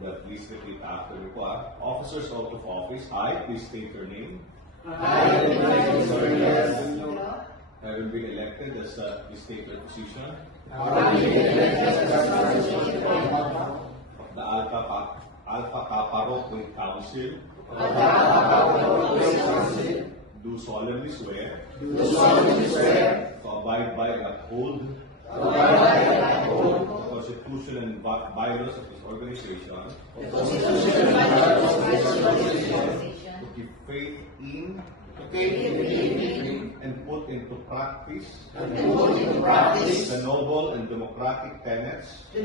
please repeat after me po. Officers out of office, I, please state your name. Having been elected as please state your position. Of the Alpha Kappa Rockway Council. Do solemnly swear. To abide by and uphold. The Constitution and bylaws of this organization. To keep faith in. And put into practice. The noble and democratic tenets. To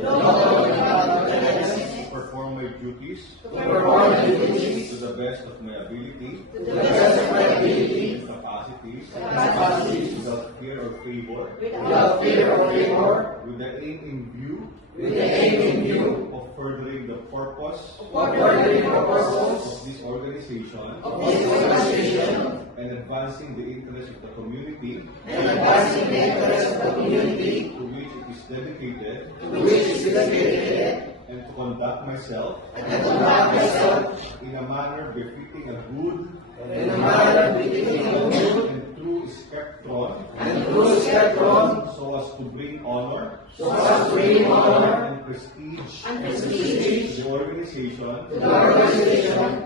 perform my duties. To the best of my ability. And capacities. Without fear or favor. With the aim in view. Of furthering the purpose. Of this organization. And advancing the interests of the community. To which it is dedicated. And to conduct myself. In a manner befitting a good. And true spectrum. So as to bring honor. And prestige. To the organization.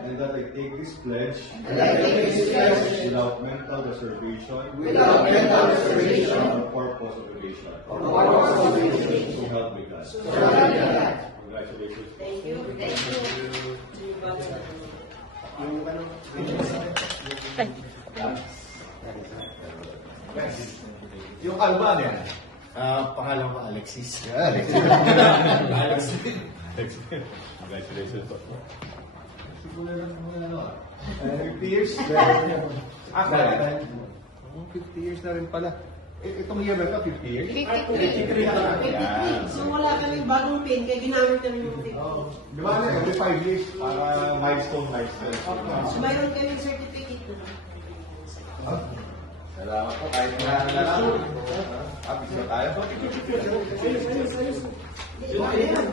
And that I take this pledge. Without mental reservation. Or purpose of evasion. So help me God. Congratulations. Thank you. Yung kalba niya? Pangalan ko Alexis. Congratulations. 50 years? 50 years na rin pala. Itong year na ito, 50 years? 53. So wala kaming bagong pin, kaya ginamit namin yung 50. Di ba na, every 5 years, para milestone. So mayroon kaming certificate na. Salamat po, kahit na lang. Happy na tayo. Ayos.